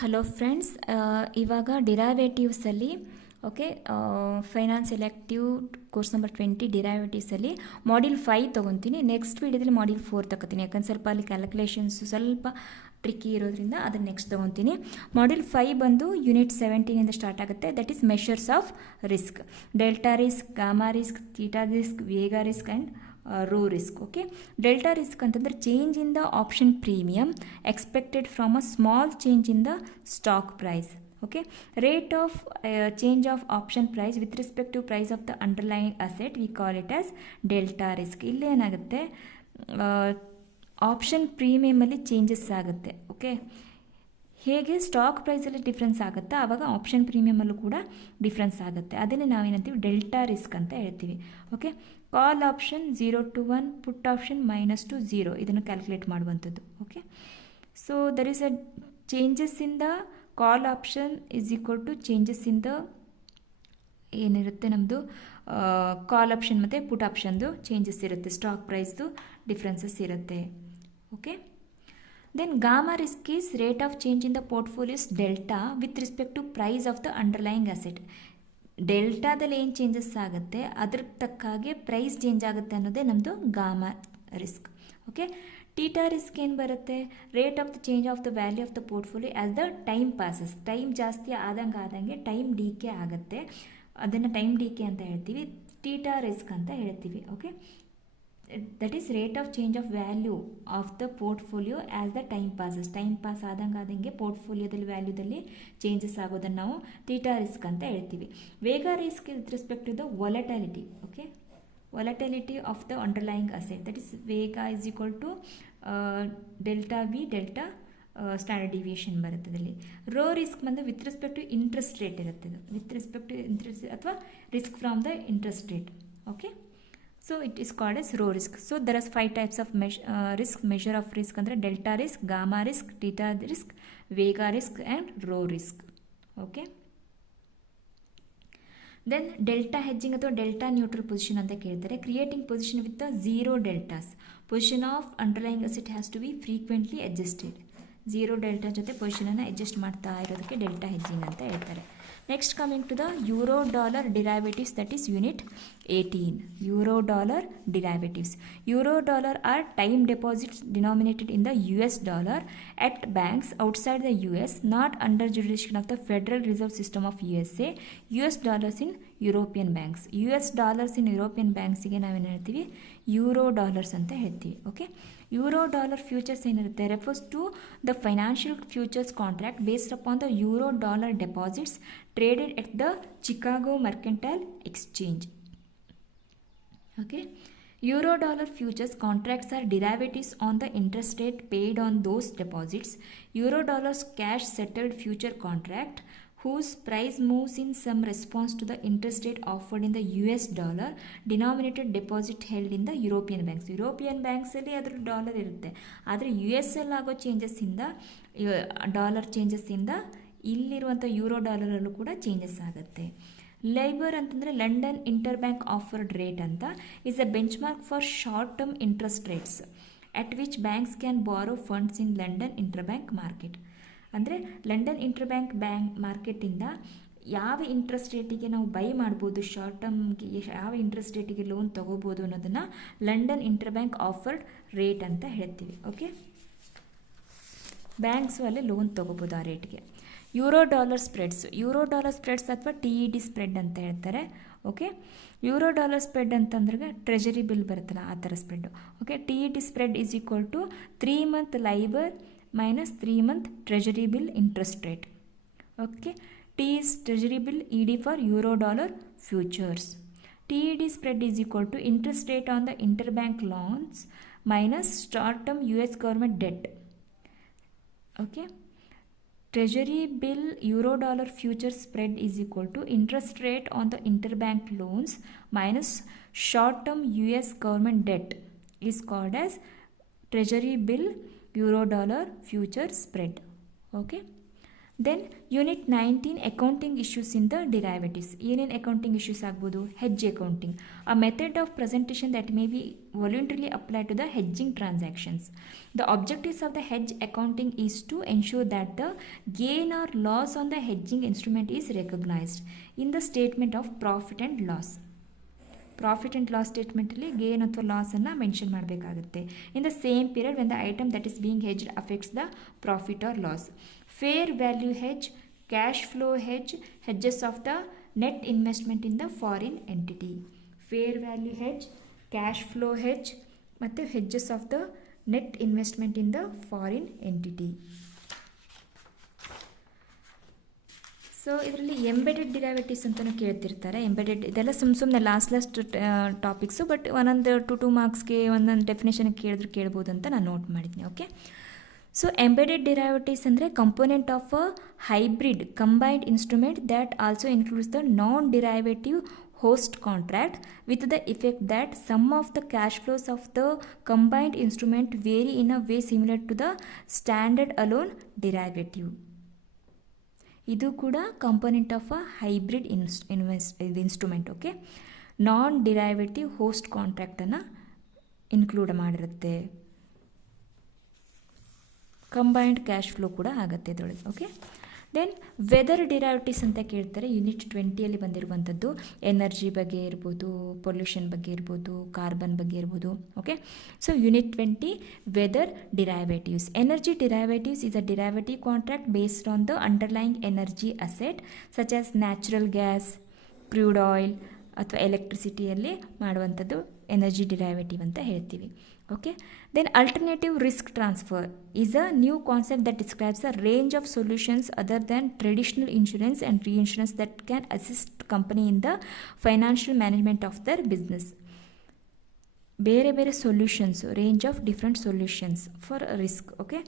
Hello friends, ಇವಾಗ ಡಿರೈವೇಟಿವ್ಸಲ್ಲಿ finance elective course number 20 ಡಿರೈವೇಟಿವ್ಸಲ್ಲಿ ಮಾಡ್ಯೂಲ್ 5 ತೊಗೊತೀನಿ. ನೆಕ್ಸ್ಟ್ ವೀಡಿಯೋದಲ್ಲಿ ಮಾಡ್ಯೂಲ್ 4 ತಗೋತೀನಿ, ಯಾಕಂದ್ರೆ ಸ್ವಲ್ಪ ಅಲ್ಲಿ ಕ್ಯಾಲ್ಕುಲೇಷನ್ಸು ಸ್ವಲ್ಪ ಟ್ರಿಕ್ಕಿ ಇರೋದ್ರಿಂದ ಅದನ್ನು ನೆಕ್ಸ್ಟ್ ತೊಗೊತೀನಿ. ಮಾಡ್ಯೂಲ್ 5 ಬಂದು ಯೂನಿಟ್ 17 ಸ್ಟಾರ್ಟ್ ಆಗುತ್ತೆ. That is measures of risk, delta risk, gamma risk, theta risk, vega risk and rho risk. Okay, delta risk ಅಂತಂದರೆ change in the option premium expected from a small change in the stock price. Okay, rate of change of option price with respect to price of the underlying asset, we call it as delta risk. ಇಲ್ಲಿ ಏನಾಗುತ್ತೆ, option ಪ್ರೀಮಿಯಮಲ್ಲಿ changes ಆಗುತ್ತೆ. Okay, ಹೇಗೆ stock ಪ್ರೈಸಲ್ಲಿ difference ಆಗುತ್ತಾ ಆವಾಗ option ಪ್ರೀಮಿಯಮಲ್ಲೂ ಕೂಡ difference ಆಗುತ್ತೆ. ಅದನ್ನೇ ನಾವೇನಂತೀವಿ ಡೆಲ್ಟಾ ರಿಸ್ಕ್ ಅಂತ ಹೇಳ್ತೀವಿ. Okay, call option 0 to 1, put option -1 to 0 ಇದನ್ನು ಕ್ಯಾಲ್ಕುಲೇಟ್ ಮಾಡುವಂಥದ್ದು. Okay, so there is a changes in the call option is equal to changes in the ಏನಿರುತ್ತೆ ನಮ್ಮದು ಕಾಲ್ ಆಪ್ಷನ್ ಮತ್ತು ಪುಟ್ ಆಪ್ಷನ್ದು ಚೇಂಜಸ್ ಇರುತ್ತೆ, ಸ್ಟಾಕ್ ಪ್ರೈಸ್ದು ಡಿಫ್ರೆನ್ಸಸ್ ಇರುತ್ತೆ. Okay, then gamma risk is rate of change in the portfolio's delta with respect to price of the underlying asset. ಡೆಲ್ಟಾದಲ್ಲಿ ಏನು changes ಆಗುತ್ತೆ ಅದ್ರ ತಕ್ಕಾಗೆ ಪ್ರೈಸ್ ಚೇಂಜ್ ಆಗುತ್ತೆ ಅನ್ನೋದೇ ನಮ್ಮದು gamma risk. Okay, theta risk ಏನು ಬರುತ್ತೆ, rate of the change of the value of the portfolio as the time passes. Time ಜಾಸ್ತಿ ಆದಂಗೆ ಟೈಮ್ ಡಿಕೆ ಆಗುತ್ತೆ, ಅದನ್ನು ಟೈಮ್ ಡಿಕೆ ಅಂತ ಹೇಳ್ತೀವಿ, ಥೀಟಾ ರಿಸ್ಕ್ ಅಂತ ಹೇಳ್ತೀವಿ. Okay, that is rate of change of value of the portfolio as the time passes. Time pass ಆದಂಗೆ ಪೋರ್ಟ್ಫೋಲಿಯೋದಲ್ಲಿ ವ್ಯಾಲ್ಯೂದಲ್ಲಿ changes ಆಗೋದನ್ನು ನಾವು ಥೀಟಾ ರಿಸ್ಕ್ ಅಂತ ಹೇಳ್ತೀವಿ. Vega risk with respect to the volatility. Okay, volatility of the underlying asset, that is vega is equal to delta v delta standard deviation ಬರುತ್ತದಲ್ಲಿ. Rho risk ಬಂದು with respect to interest rate ಇರುತ್ತೆ, with respect to interest ಅಥವಾ risk from the interest rate. Okay, so it is called as rho risk. So there are 5 types of risk, measure of risk ಅಂದರೆ delta risk, gamma risk, theta risk, vega risk and rho risk. Okay, then delta hedging ಅಥವಾ delta neutral position ಅಂತ ಕೇಳ್ತಾರೆ. Creating position with the 0 deltas. Position of underlying asset has to be frequently adjusted. 0 delta ಜೊತೆ ಪೊಸಿಷನನ್ನು adjust ಮಾಡ್ತಾ ಇರೋದಕ್ಕೆ delta hedging ಅಂತ ಹೇಳ್ತಾರೆ. Next coming to the euro dollar derivatives, that is unit 18. Euro dollar derivatives. Euro dollar are time deposits denominated in the US dollar at banks outside the US, not under jurisdiction of the Federal Reserve System of USA. US dollars in European banks. US dollars in European ಬ್ಯಾಂಕ್ಸಿಗೆ ನಾವೇನು ಹೇಳ್ತೀವಿ, euro dollars ಅಂತ ಹೇಳ್ತೀವಿ. Okay, euro dollar futures ಏನಿರುತ್ತೆ, refers to the financial futures contract based upon the euro dollar deposits traded at the Chicago Mercantile Exchange. Okay, euro dollar futures contracts are derivatives on the interest rate paid on those deposits. Euro dollars cash settled future contract whose price moves in some response to the interest rate offered in the US dollar denominated deposit held in the European banks. European ಬ್ಯಾಂಕ್ಸಲ್ಲಿ ಅದರ dollar ಇರುತ್ತೆ, ಆದರೆ US ಅಲ್ಲಿ ಆಗೋ ಚೇಂಜಸ್ಸಿಂದ dollar ಚೇಂಜಸ್ಸಿಂದ ಇಲ್ಲಿರುವಂಥ euro ಡಾಲರಲ್ಲೂ ಕೂಡ changes ಆಗುತ್ತೆ. LIBOR ಅಂತಂದರೆ London interbank offered rate ಅಂತ is a benchmark for short term interest rates at which banks can borrow funds in London interbank market. ಅಂದರೆ ಲಂಡನ್ ಇಂಟರ್ ಬ್ಯಾಂಕ್ ಮಾರ್ಕೆಟಿಂದ ಯಾವ interest ರೇಟಿಗೆ ನಾವು by ಮಾಡ್ಬೋದು, short ಟರ್ಮ್ಗೆ ಯಾವ interest ರೇಟಿಗೆ loan ತೊಗೋಬೋದು ಅನ್ನೋದನ್ನು London interbank offered rate ಅಂತ ಹೇಳ್ತೀವಿ. ಓಕೆ, ಬ್ಯಾಂಕ್ಸು ಅಲ್ಲಿ ಲೋನ್ ತೊಗೋಬೋದು ಆ ರೇಟ್ಗೆ. Euro dollar spreads. Euro dollar spreads ಅಥವಾ TED ಸ್ಪ್ರೆಡ್ ಅಂತ ಹೇಳ್ತಾರೆ. ಓಕೆ, ಯೂರೋ ಡಾಲರ್ ಸ್ಪ್ರೆಡ್ ಅಂತಂದ್ರೆ ಟ್ರೆಜರಿ ಬಿಲ್ ಬರುತ್ತಲ್ಲ ಆ ಥರ spread. Okay, TED spread is equal to 3 month LIBOR minus 3 month treasury bill interest rate. Okay, T is treasury bill, ED for euro dollar futures. TED spread is equal to interest rate on the interbank loans minus short term US government debt. Okay, treasury bill euro dollar futures spread is equal to interest rate on the interbank loans minus short term US government debt is called as treasury bill euro dollar future spread. Okay, then unit 19 accounting issues in the derivatives. ಏನೇನು accounting issues ಆಗ್ಬೋದು? Hedge accounting, a method of presentation that may be voluntarily apply to the hedging transactions. The objectives of the hedge accounting is to ensure that the gain or loss on the hedging instrument is recognized in the statement of profit and loss. Profit and loss ಸ್ಟೇಟ್ಮೆಂಟಲ್ಲಿ gain ಅಥವಾ ಲಾಸನ್ನು mention ಮಾಡಬೇಕಾಗುತ್ತೆ. In the same period when the item that is being hedged affects the profit or loss. Fair value hedge, cash flow hedge, hedges of the net investment in the foreign entity. Fair value hedge, cash flow hedge ಮತ್ತು hedges of the net investment in the foreign entity. So ಇದರಲ್ಲಿ embedded derivatives ಅಂತಲೂ ಕೇಳ್ತಿರ್ತಾರೆ. Embedded ಇದೆಲ್ಲ ಸುಮ್ಮನೆ last topics, but ಒಂದೊಂದು 2 ಮಾರ್ಕ್ಸ್ಗೆ ಒಂದೊಂದು definition ಕೇಳ್ಬೋದು ಅಂತ ನಾನು ನೋಟ್ ಮಾಡಿದ್ದೀನಿ. ಓಕೆ, ಸೊ ಎಂಬೆಡೆಡ್ ಡಿರೈವೇಟಿವ್ಸ್ ಅಂದರೆ component of a hybrid combined instrument that also includes the non derivative host contract with the effect that some of the cash flows of the combined instrument vary in a way similar to the standard alone derivative. ಇದು ಕೂಡ component of a hybrid instrument. Okay, non derivative host ಕಾಂಟ್ರಾಕ್ಟನ್ನು include ಮಾಡಿರುತ್ತೆ. Combined cash flow ಕೂಡ ಆಗುತ್ತೆ ಇದರೊಳಗೆ. Okay, then weather derivatives ಅಂತ ಕೇಳ್ತಾರೆ. Unit 20ಯಲ್ಲಿ ಬಂದಿರುವಂಥದ್ದು ಎನರ್ಜಿ ಬಗ್ಗೆ ಇರ್ಬೋದು, ಪೊಲ್ಯೂಷನ್ ಬಗ್ಗೆ ಇರ್ಬೋದು, ಕಾರ್ಬನ್ ಬಗ್ಗೆ ಇರ್ಬೋದು. Okay, so unit 20 weather derivatives. Energy derivatives is a derivative contract based on the underlying energy asset such as natural gas, crude oil ಅಥವಾ ಎಲೆಕ್ಟ್ರಿಸಿಟಿಯಲ್ಲಿ ಮಾಡುವಂಥದ್ದು ಎನರ್ಜಿ ಡಿರೈವೇಟಿವ್ ಅಂತ ಹೇಳ್ತೀವಿ. Okay, then alternative risk transfer is a new concept that describes a range of solutions other than traditional insurance and reinsurance that can assist company in the financial management of their business. ಬೇರೆ solutions, range of different solutions for risk. Okay,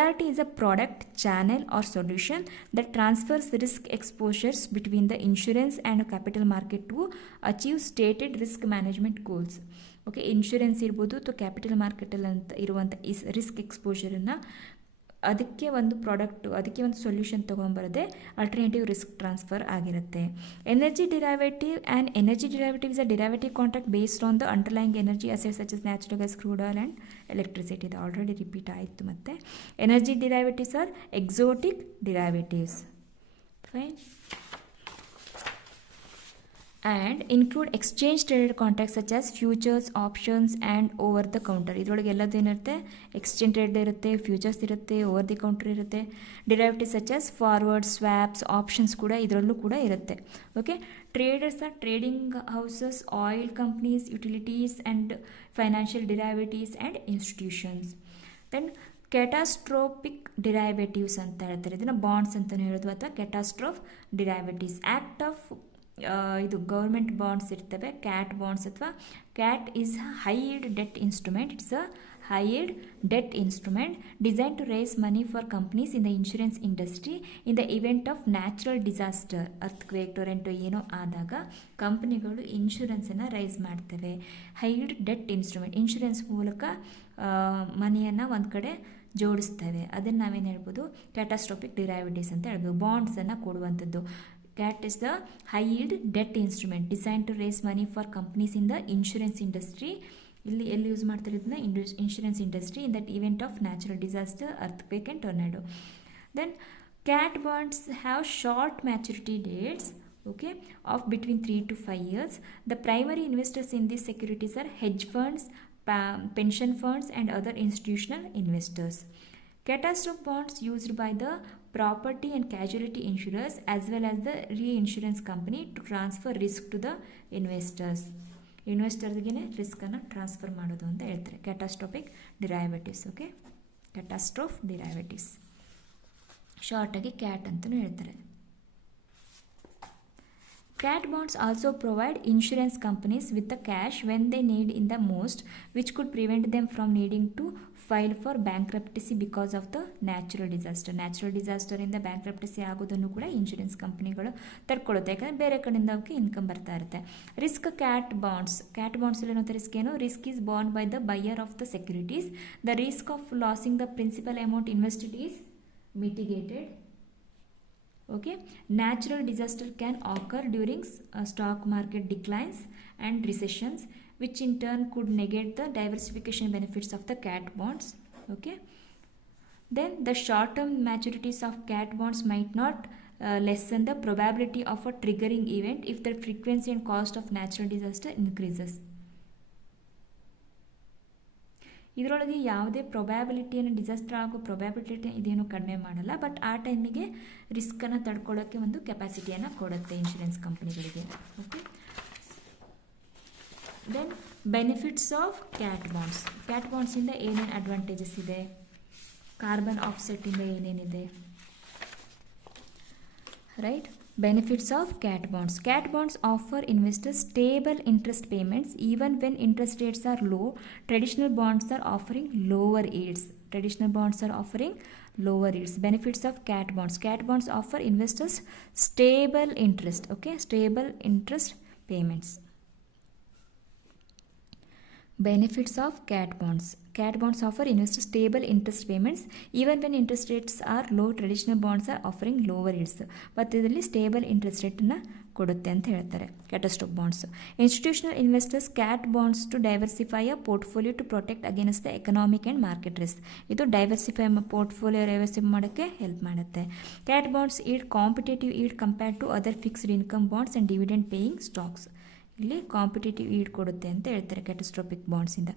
ART is a product, channel or solution that transfers risk exposures between the insurance and capital market to achieve stated risk management goals. Okay, insurance ಇರ್ಬೋದು ಅಥವಾ capital ಮಾರ್ಕೆಟಲ್ಲಿ ಅಂತ ಇರುವಂಥ ಈ risk ಎಕ್ಸ್ಪೋಜರನ್ನು ಅದಕ್ಕೆ ಒಂದು product, ಅದಕ್ಕೆ ಒಂದು ಸೊಲ್ಯೂಷನ್ ತೊಗೊಂಬರದೆ ಅಲ್ಟರ್ನೇಟಿವ್ ರಿಸ್ಕ್ ಟ್ರಾನ್ಸ್ಫರ್ ಆಗಿರುತ್ತೆ. Energy derivative is a derivative contract based on the underlying energy assets such as natural gas, crude oil and electricity. ಇದು ಆಲ್ರೆಡಿ ರಿಪೀಟ್ ಆಯಿತು. ಮತ್ತು energy derivatives are exotic derivatives. Fine. And include exchange traded contract such as futures, options and over the counter. ಇದರೊಳಗೆ ಎಲ್ಲದು ಏನಿರುತ್ತೆ? Exchange trade ಇರುತ್ತೆ, futures ಇರುತ್ತೆ, over the counter ಇರುತ್ತೆ. Derivative such as forward, ಸ್ವ್ಯಾಪ್ಸ್, options ಕೂಡ ಇದರಲ್ಲೂ ಕೂಡ ಇರುತ್ತೆ. Okay, traders or trading houses, oil companies, utilities and financial derivatives and institutions. Then catastrophic derivatives ಅಂತ ಹೇಳ್ತಾರೆ. ಇದನ್ನು ಬಾಂಡ್ಸ್ ಅಂತಲೂ ಹೇಳೋದು ಅಥವಾ ಕ್ಯಾಟಾಸ್ಟ್ರೋಫ್ ಡಿರೈವೇಟಿವ್ಸ್. ಆ್ಯಕ್ಟ್ ಆಫ್ ಇದು ಗೌರ್ಮೆಂಟ್ ಬಾಂಡ್ಸ್ ಇರ್ತವೆ, ಕ್ಯಾಟ್ ಬಾಂಡ್ಸ್ ಅಥವಾ cat is high yield debt instrument. It's a high yield debt instrument design to raise money for companies in the insurance industry in the event of natural disaster, earthquake, ಟೊರೆಂಟೊ ಏನೋ ಆದಾಗ ಕಂಪ್ನಿಗಳು ಇನ್ಶೂರೆನ್ಸನ್ನು rice ಮಾಡ್ತವೆ. High yield debt instrument, insurance ಮೂಲಕ ಮನಿಯನ್ನು ಒಂದು ಕಡೆ ಜೋಡಿಸ್ತವೆ. ಅದನ್ನು ನಾವೇನು ಹೇಳ್ಬೋದು? ಕ್ಯಾಟಾಸ್ಟ್ರೋಪಿಕ್ ಡಿರೈವೇಟಿವ್ಸ್ ಅಂತ ಹೇಳ್ಬೋದು. ಬಾಂಡ್ಸನ್ನು ಕೊಡುವಂಥದ್ದು. CAT is the high yield debt instrument designed to raise money for companies in the insurance industry. ಎಲ್ಲಿ ಯೂಸ್ ಮಾಡ್ತಾರೆ ಇದನ್ನ? Insurance industry in that event of natural disaster, earthquake and tornado. Then CAT bonds have short maturity dates, okay, of between 3 to 5 years. The primary investors in these securities are hedge funds, pension funds and other institutional investors. Catastrophe bonds used by the property and casualty insurers as well as the reinsurance company to transfer risk to the investors. ಇನ್ವೆಸ್ಟರ್ಸ್ಗೆ ರಿಸ್ಕನ್ನು transfer ಮಾಡೋದು ಅಂತ ಹೇಳ್ತಾರೆ. Catastrophic derivatives. Okay, catastrophe derivatives ಶಾರ್ಟಾಗಿ cat ಅಂತಲೂ ಹೇಳ್ತಾರೆ. CAT bonds also provide insurance companies with the cash when they need in the most, which could prevent them from needing to file for bankruptcy because of the natural disaster. Natural ಡಿಸಾಸ್ಟರಿಂದ bankruptcy ಆಗೋದನ್ನು ಕೂಡ insurance ಕಂಪ್ನಿಗಳು ತಡ್ಕೊಳ್ಳುತ್ತೆ, ಯಾಕಂದರೆ ಬೇರೆ ಕಡೆಯಿಂದ ಅವಕ್ಕೆ income ಬರ್ತಾ ಇರುತ್ತೆ. ರಿಸ್ಕ್ ಕ್ಯಾಟ್ ಬಾಂಡ್ಸಲ್ಲಿ ಏನೋ ರಿಸ್ಕ್ ಏನು? Risk is borne by the buyer of the securities. The risk of losing the principal amount invested is mitigated Okay, natural disaster can occur during stock market declines and recessions, which in turn could negate the diversification benefits of the cat bonds. Okay, then the short-term maturities of cat bonds might not lessen the probability of a triggering event if the frequency and cost of natural disaster increases. ಇದರೊಳಗೆ ಯಾವುದೇ ಪ್ರೊಬ್ಯಾಬಿಲಿಟಿಯನ್ನು disaster ಆಗೋ probability ಇದೇನು ಕಡಿಮೆ ಮಾಡಲ್ಲ, but ಆ ಟೈಮಿಗೆ ರಿಸ್ಕನ್ನು ತಡ್ಕೊಳ್ಳೋಕ್ಕೆ ಒಂದು ಕೆಪಾಸಿಟಿಯನ್ನು ಕೊಡುತ್ತೆ ಇನ್ಶೂರೆನ್ಸ್ ಕಂಪ್ನಿಗಳಿಗೆ. Okay, then benefits of cat bonds. Cat ಬಾಂಡ್ಸಿಂದ ಏನೇನು ಅಡ್ವಾಂಟೇಜಸ್ ಇದೆ, ಕಾರ್ಬನ್ ಆಫ್ಸೆಟ್ಟಿಂದ ಏನೇನಿದೆ, right. Benefits of cat bonds. Cat bonds offer investors stable interest payments even when interest rates are low. Traditional bonds are offering lower yields. Benefits of cat bonds. Cat bonds offer investors stable interest. Okay, stable interest payments. Benefits of cat bonds. Cat bonds offer investors stable interest payments even when interest rates are low. Traditional bonds are offering lower yields. but ಇದರಲ್ಲಿ stable interest ರೇಟನ್ನು ಕೊಡುತ್ತೆ ಅಂತ ಹೇಳ್ತಾರೆ catastrophe bonds. Institutional investors cat bonds to diversify a portfolio to protect against the economic and market risk. ಇದು diversify portfolio diversify ಮಾಡೋಕ್ಕೆ help ಮಾಡುತ್ತೆ. Cat bonds yield competitive yield compared to other fixed income bonds and dividend paying stocks. ಇಲ್ಲಿ competitive yield ಕೊಡುತ್ತೆ ಅಂತ ಹೇಳ್ತಾರೆ catastrophic ಬಾಂಡ್ಸಿಂದ.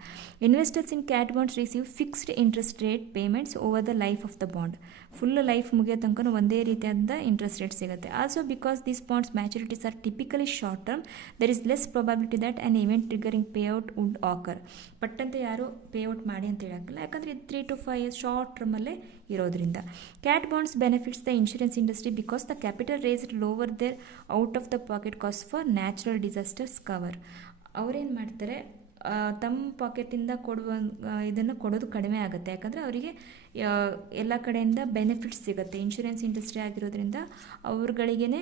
Investors in cat bonds receive fixed interest rate payments over the life of the bond. Full life ಮುಗಿಯೋ ತನಕ ಒಂದೇ ರೀತಿಯಾದ interest rate ಸಿಗುತ್ತೆ. Also because these bonds maturities are typically short term, there is less probability that an event triggering payout would occur. But ಅಂತ ಯಾರು payout ಮಾಡಿ ಅಂತ ಹೇಳೋಕ್ಕಿಲ್ಲ, ಯಾಕಂದರೆ ಇದು 3 to 5 years ಶಾರ್ಟ್ ಟರ್ಮಲ್ಲೇ ಇರೋದ್ರಿಂದ. Cat bonds benefits the insurance industry because the capital raised lower their out of the pocket cost for natural disasters cover. ಅವರೇನು ಮಾಡ್ತಾರೆ, ತಮ್ಮ ಪಾಕೆಟಿಂದ ಕೊಡುವ ಇದನ್ನು ಕೊಡೋದು ಕಡಿಮೆ ಆಗುತ್ತೆ, ಯಾಕಂದರೆ ಅವರಿಗೆ ಎಲ್ಲ ಕಡೆಯಿಂದ ಬೆನಿಫಿಟ್ಸ್ ಸಿಗುತ್ತೆ. ಇನ್ಶೂರೆನ್ಸ್ ಇಂಡಸ್ಟ್ರಿ ಆಗಿರೋದ್ರಿಂದ ಅವ್ರಗಳಿಗೇ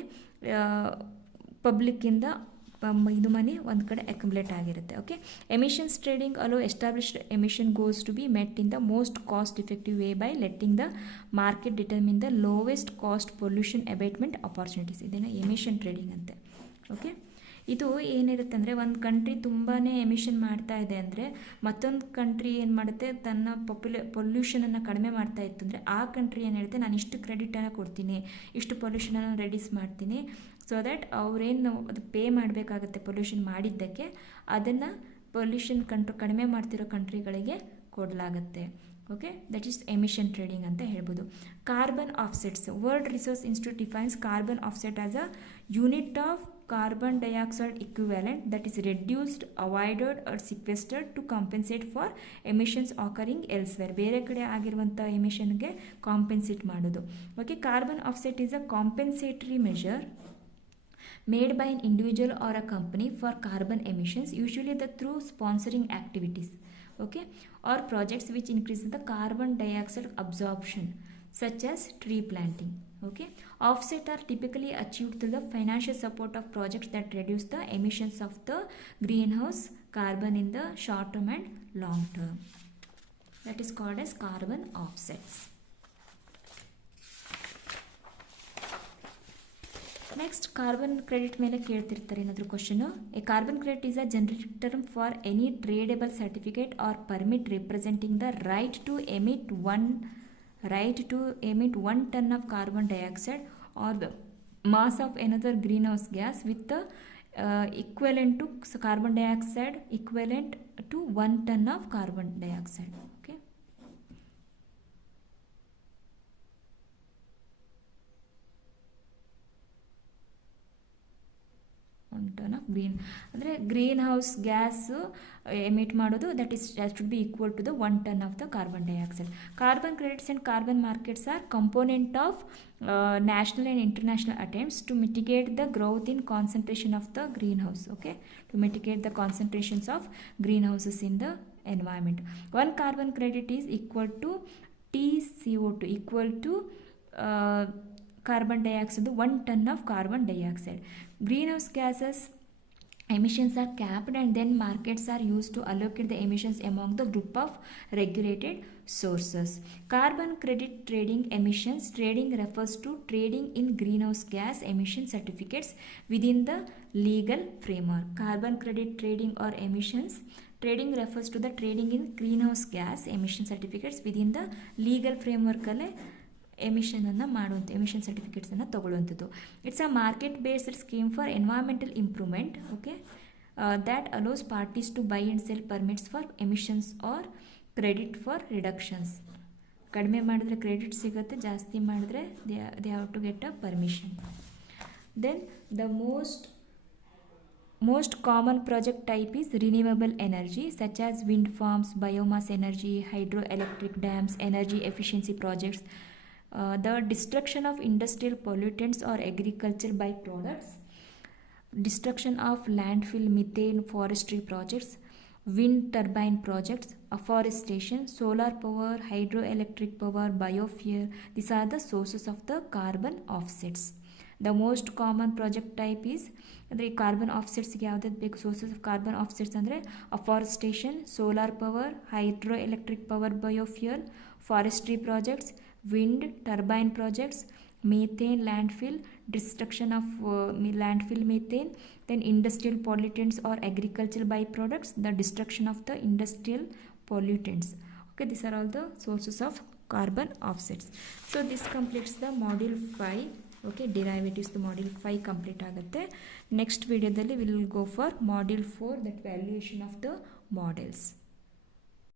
ಪಬ್ಲಿಕ್ಕಿಂದ ಇದು ಮನಿ ಒಂದು ಕಡೆ ಅಕ್ಯುಮುಲೇಟ್ ಆಗಿರುತ್ತೆ. Okay, emissions trading allow established emission goes to be met in the most cost effective way by letting the market determine the lowest cost pollution abatement opportunities. ಇದನ್ನು emission trading ಅಂತೆ. Okay, ಇದು ಏನಿರುತ್ತೆ ಅಂದರೆ ಒಂದು country ತುಂಬಾ emission ಮಾಡ್ತಾ ಇದೆ ಅಂದರೆ ಮತ್ತೊಂದು ಕಂಟ್ರಿ ಏನು ಮಾಡುತ್ತೆ, ತನ್ನ ಪೊಲ್ಯೂಷನನ್ನು ಕಡಿಮೆ ಮಾಡ್ತಾ ಇತ್ತು ಅಂದರೆ ಆ ಕಂಟ್ರಿ ಏನು ಹೇಳುತ್ತೆ, ನಾನು ಇಷ್ಟು ಕ್ರೆಡಿಟನ್ನು ಕೊಡ್ತೀನಿ, ಇಷ್ಟು ಪೊಲ್ಯೂಷನನ್ನು ರೆಡ್ಯೂಸ್ ಮಾಡ್ತೀನಿ, ಸೊ ದ್ಯಾಟ್ ಅವರೇನು ಅದು ಪೇ ಮಾಡಬೇಕಾಗತ್ತೆ ಪೊಲ್ಯೂಷನ್ ಮಾಡಿದ್ದಕ್ಕೆ, ಅದನ್ನು ಪೊಲ್ಯೂಷನ್ ಕಡಿಮೆ ಮಾಡ್ತಿರೋ ಕಂಟ್ರಿಗಳಿಗೆ ಕೊಡಲಾಗುತ್ತೆ. Okay, that is emission trading ಅಂತ ಹೇಳ್ಬೋದು. Carbon offsets. World Resource Institute defines carbon offset as a unit of carbon dioxide equivalent that is reduced, avoided or sequestered to compensate for emissions occurring elsewhere. ಬೇರೆ ಕಡೆ ಆಗಿರುವಂಥ ಎಮಿಷನ್ಗೆ compensate ಮಾಡೋದು. Okay, carbon offset is a compensatory measure made by an individual or a company for carbon emissions, usually through sponsoring activities, okay, or projects which increase the carbon dioxide absorption, such as tree planting. Okay, offset are typically achieved through the financial support of projects that reduce the emissions of the greenhouse carbon in the short term and long term. That is called as carbon offsets. Next carbon credit ಮೇಲೆ ಕೇಳ್ತಿರ್ತಾರೆ ಏನಾದರೂ question. A carbon credit is a generic term for any tradeable certificate or permit representing the right to emit 1 ton of carbon dioxide or the mass of another greenhouse gas with the equivalent to carbon dioxide equivalent to 1 ton of carbon dioxide. Okay, 1 ton of ಅಂದರೆ green house gas emit ಮಾಡೋದು, that should be equal to the 1 ton of the carbon dioxide. Carbon credits and carbon markets are component of national and international attempts to mitigate the growth in concentration of the greenhouse. Okay, to mitigate the concentrations of greenhouses in the environment. 1 carbon credit is equal to TCO2 equal to carbon dioxide, 1 ton of carbon dioxide. Greenhouse gases emissions are capped and then markets are used to allocate the emissions among the group of regulated sources. Carbon credit trading emissions trading refers to trading in greenhouse gas emission certificates within the legal framework. Carbon credit trading or emissions trading refers to the trading in greenhouse gas emission certificates within the legal framework alle emission ಸರ್ಟಿಫಿಕೇಟ್ಸನ್ನು ತಗೊಳ್ಳುವಂಥದ್ದು. It's a market based scheme for environmental improvement. Okay, that allows parties to buy and sell permits for emissions or credit for reductions. ಕಡಿಮೆ ಮಾಡಿದ್ರೆ credit ಸಿಗುತ್ತೆ, ಜಾಸ್ತಿ ಮಾಡಿದ್ರೆ they have to get a permission. Then the most common project type is renewable energy such as wind farms, biomass energy, hydroelectric dams, energy efficiency projects, the destruction of industrial pollutants or agriculture byproducts, destruction of landfill methane, forestry projects, wind turbine projects, afforestation, solar power, hydroelectric power, biofuel. These are the sources of the carbon offsets. The most common project type is ಅಂದರೆ carbon ಆಫ್ಸೆಟ್ಸ್ಗೆ ಯಾವುದಾದ್ರು ಬೇಕು sources of carbon offsets ಅಂದರೆ afforestation, solar power, hydro electric power, biofuel, forestry projects, wind turbine projects, methane landfill, destruction of landfill methane, then industrial pollutants or agricultural byproducts, the destruction of the industrial pollutants. Okay, these are all the sources of carbon offsets. So this completes the module 5. Okay, derivatives the module 5 complete ಆಗುತ್ತೆ. Next videoದಲ್ಲಿ we will go for module 4, that valuation of the models.